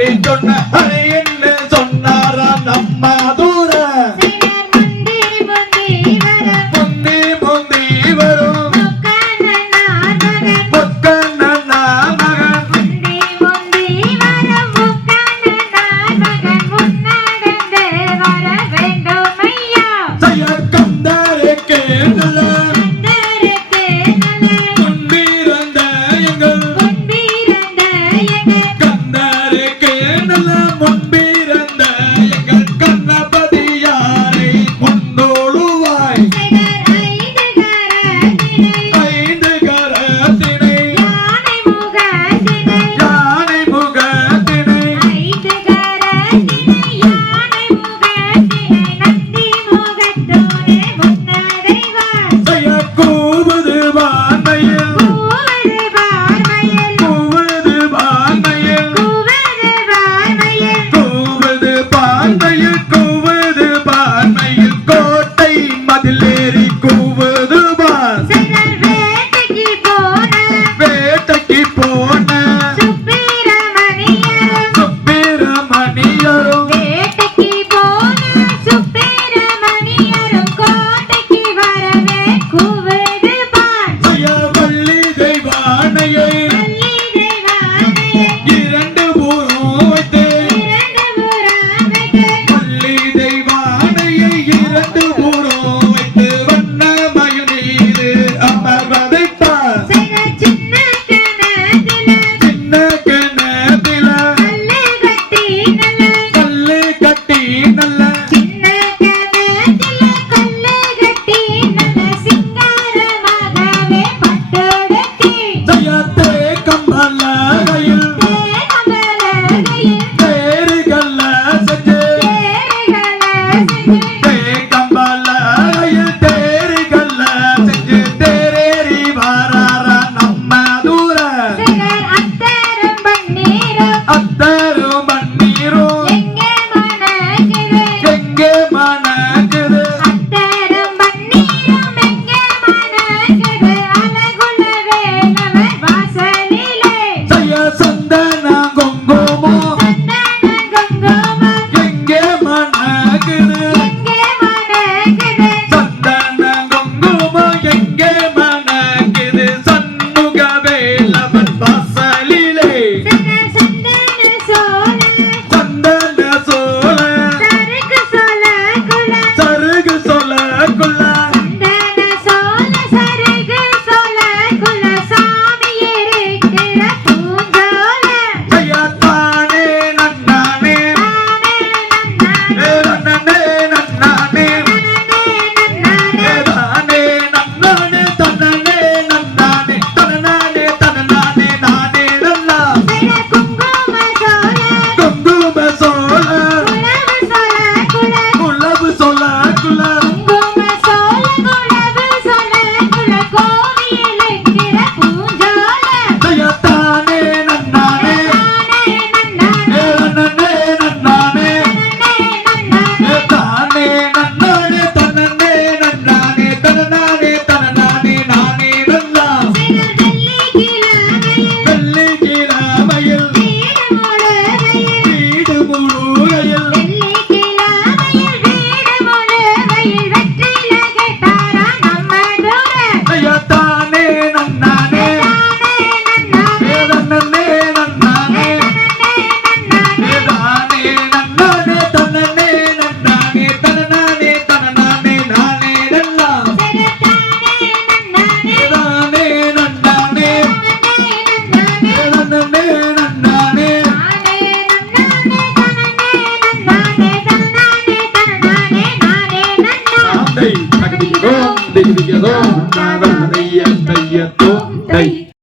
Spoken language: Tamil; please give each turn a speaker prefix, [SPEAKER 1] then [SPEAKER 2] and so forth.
[SPEAKER 1] சொல்லி சொன்ன அது என்ன சொன்னாரா நம்ம go Bye.